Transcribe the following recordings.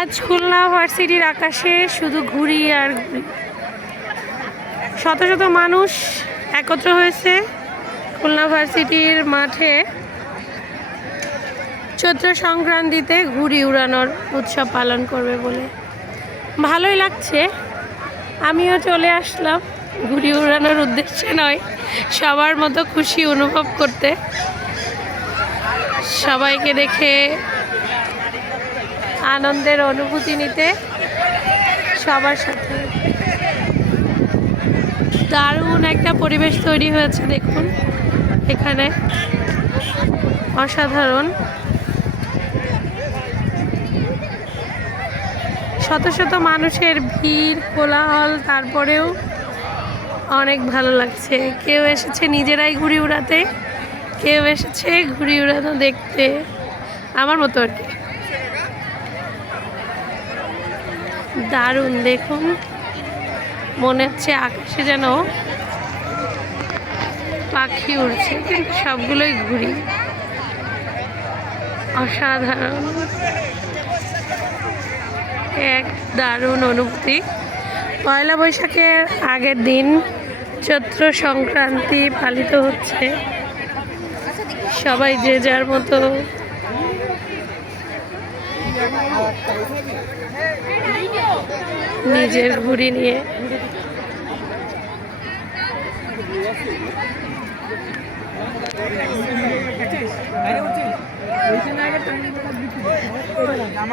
আজ খুলনা ভার্সিটির আকাশে শুধু ঘুড়ি আর ঘুড়ি। শত শত মানুষ একত্র হয়েছে খুলনা ভার্সিটির মাঠে চৈত্র সংক্রান্তিতে ঘুড়ি উড়ানোর উৎসব পালন করবে বলে। ভালোই লাগছে, আমিও চলে আসলাম ঘুড়ি উড়ানোর উদ্দেশ্যে নয়, সবার মতো খুশি অনুভব করতে, সবাইকে দেখে আনন্দের অনুভূতি নিতে সবার সাথে। দারুণ একটা পরিবেশ তৈরি হয়েছে, দেখুন এখানে অসাধারণ। শত শত মানুষের ভিড়, কোলাহল, তারপরেও অনেক ভালো লাগছে। কেউ এসেছে নিজেরাই ঘুড়ি উড়াতে, কেউ এসেছে ঘুড়ি উড়ানো দেখতে, আমার মতো আর কি। দারুণ, দেখুন মনে হচ্ছে আকাশে যেন পাখি উড়ছে, কিন্তু সবগুলোই ঘুড়ি। অসাধারণ এক দারুণ অনুভূতি। পয়লা বৈশাখের আগের দিন চৈত্র সংক্রান্তি পালিত হচ্ছে। সবাই যে যার মতো নিজের ঘুড়ি নিয়ে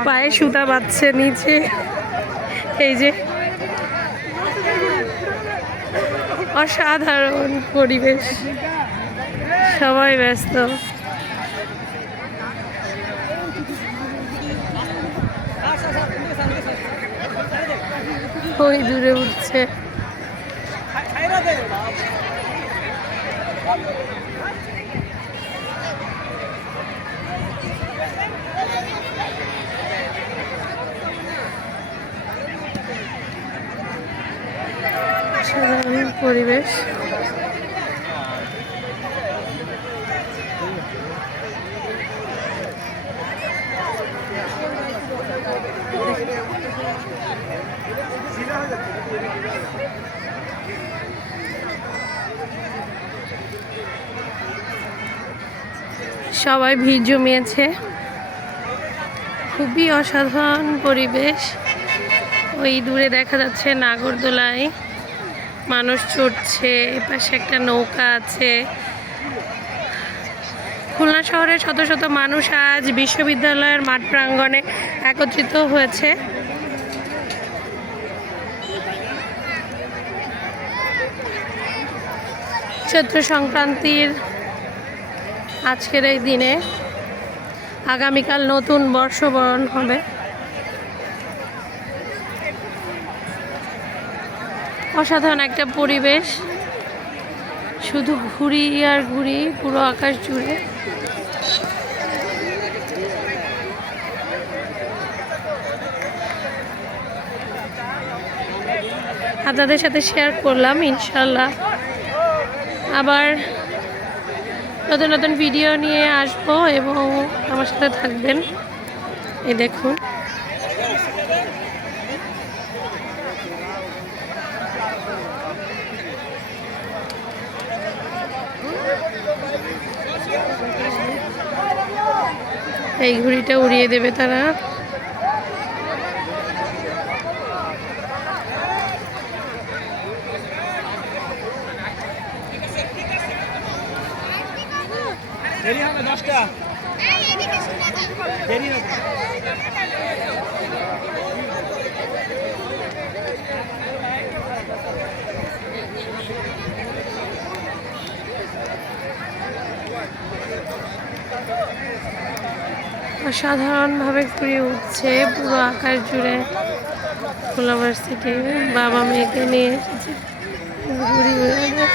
পায়ে সুতা বাঁধছে নিচে। এই যে অসাধারণ পরিবেশ, সবাই ব্যস্ত। ওই দূরে উঠছে। সাধারণ পরিবেশ। সবাই ভিড় জমিয়েছে, খুবই অসাধারণ পরিবেশ। ওই দূরে দেখা যাচ্ছে নাগরদোলায় মানুষ চড়ছে, এপাশে একটা নৌকা আছে। খুলনা শহরে শত শত মানুষ আজ বিশ্ববিদ্যালয়ের মাঠ প্রাঙ্গণে একত্রিত হয়েছে। চৈত্র সংক্রান্তির আজকের এই দিনে আগামীকাল নতুন বর্ষবরণ হবে। অসাধারণ একটা পরিবেশ, শুধু ঘুড়ি আর ঘুড়ি পুরো আকাশ জুড়ে। আপনাদের সাথে শেয়ার করলাম। ইনশাল্লাহ আবার নতুন নতুন ভিডিও নিয়ে আসবো এবং আমার সাথে থাকবেন। এই দেখুন এই ঘুড়িটা উড়িয়ে দেবে তারা। দেরি হবে 10টা, দেরি হবে। অসাধারণভাবে ঘুরে উঠছে পুরো আকাশ জুড়ে। খুলনা ভার্সিটি বাবা মেয়েকে নিয়ে এসেছে ঘুড়ি উড়ানো।